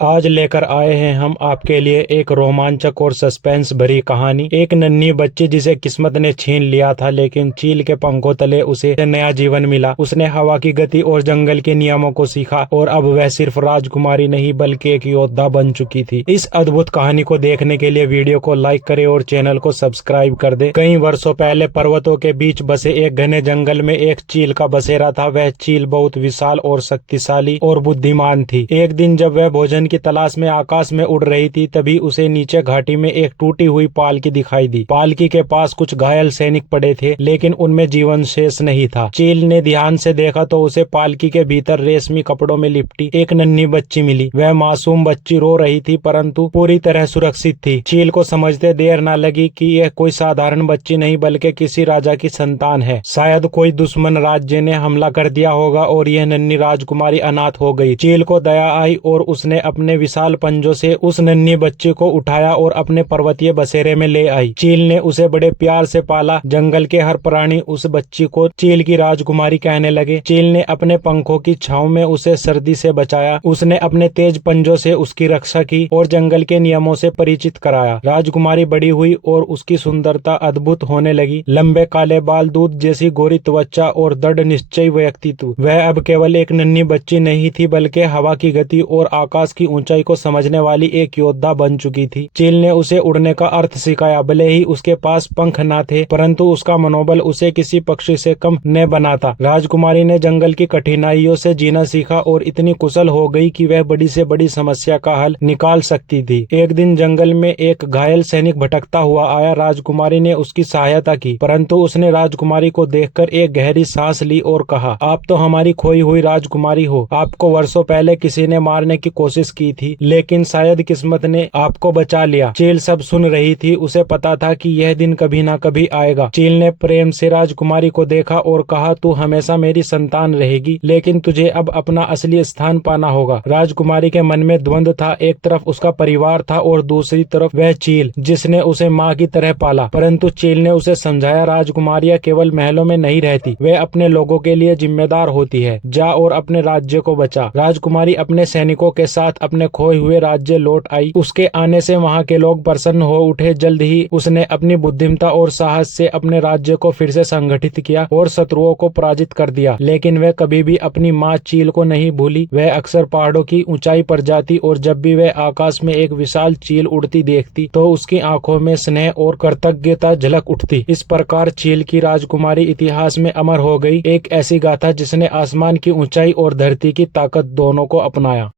आज लेकर आए हैं हम आपके लिए एक रोमांचक और सस्पेंस भरी कहानी। एक नन्ही बच्ची जिसे किस्मत ने छीन लिया था, लेकिन चील के पंखों तले उसे नया जीवन मिला। उसने हवा की गति और जंगल के नियमों को सीखा और अब वह सिर्फ राजकुमारी नहीं बल्कि एक योद्धा बन चुकी थी। इस अद्भुत कहानी को देखने के लिए वीडियो को लाइक करें और चैनल को सब्सक्राइब कर दे। कई वर्षों पहले पर्वतों के बीच बसे एक घने जंगल में एक चील का बसेरा था। वह चील बहुत विशाल और शक्तिशाली और बुद्धिमान थी। एक दिन जब वह भोजन की तलाश में आकाश में उड़ रही थी, तभी उसे नीचे घाटी में एक टूटी हुई पालकी दिखाई दी। पालकी के पास कुछ घायल सैनिक पड़े थे, लेकिन उनमें जीवन शेष नहीं था। चील ने ध्यान से देखा तो उसे पालकी के भीतर रेशमी कपड़ों में लिपटी एक नन्ही बच्ची मिली। वह मासूम बच्ची रो रही थी, परंतु पूरी तरह सुरक्षित थी। चील को समझते देर न लगी कि यह कोई साधारण बच्ची नहीं बल्कि किसी राजा की संतान है। शायद कोई दुश्मन राज्य ने हमला कर दिया होगा और यह नन्ही राजकुमारी अनाथ हो गई। चील को दया आई और उसने अपने विशाल पंजों से उस नन्ही बच्ची को उठाया और अपने पर्वतीय बसेरे में ले आई। चील ने उसे बड़े प्यार से पाला। जंगल के हर प्राणी उस बच्ची को चील की राजकुमारी कहने लगे। चील ने अपने पंखों की छांव में उसे सर्दी से बचाया। उसने अपने तेज पंजों से उसकी रक्षा की और जंगल के नियमों से परिचित कराया। राजकुमारी बड़ी हुई और उसकी सुंदरता अद्भुत होने लगी। लंबे काले बाल, दूध जैसी गोरी त्वचा और दृढ़ निश्चयी व्यक्तित्व। वह अब केवल एक नन्ही बच्ची नहीं थी बल्कि हवा की गति और आकाश की ऊंचाई को समझने वाली एक योद्धा बन चुकी थी। चील ने उसे उड़ने का अर्थ सिखाया। भले ही उसके पास पंख न थे, परंतु उसका मनोबल उसे किसी पक्षी से कम न बनाता। राजकुमारी ने जंगल की कठिनाइयों से जीना सीखा और इतनी कुशल हो गई कि वह बड़ी से बड़ी समस्या का हल निकाल सकती थी। एक दिन जंगल में एक घायल सैनिक भटकता हुआ आया। राजकुमारी ने उसकी सहायता की, परंतु उसने राजकुमारी को देखकर एक गहरी सांस ली और कहा, आप तो हमारी खोई हुई राजकुमारी हो। आपको वर्षों पहले किसी ने मारने की कोशिश की थी, लेकिन शायद किस्मत ने आपको बचा लिया। चील सब सुन रही थी। उसे पता था कि यह दिन कभी ना कभी आएगा। चील ने प्रेम से राजकुमारी को देखा और कहा, तू हमेशा मेरी संतान रहेगी, लेकिन तुझे अब अपना असली स्थान पाना होगा। राजकुमारी के मन में द्वंद्व था। एक तरफ उसका परिवार था और दूसरी तरफ वह चील जिसने उसे माँ की तरह पाला। परंतु चील ने उसे समझाया, राजकुमारियां केवल महलों में नहीं रहती, वे अपने लोगों के लिए जिम्मेदार होती है। जा और अपने राज्य को बचा। राजकुमारी अपने सैनिकों के साथ अपने खोए हुए राज्य लौट आई। उसके आने से वहां के लोग प्रसन्न हो उठे। जल्द ही उसने अपनी बुद्धिमत्ता और साहस से अपने राज्य को फिर से संगठित किया और शत्रुओं को पराजित कर दिया। लेकिन वह कभी भी अपनी माँ चील को नहीं भूली। वह अक्सर पहाड़ों की ऊंचाई पर जाती और जब भी वह आकाश में एक विशाल चील उड़ती देखती तो उसकी आंखों में स्नेह और कृतज्ञता झलक उठती। इस प्रकार चील की राजकुमारी इतिहास में अमर हो गई, एक ऐसी गाथा जिसने आसमान की ऊंचाई और धरती की ताकत दोनों को अपनाया।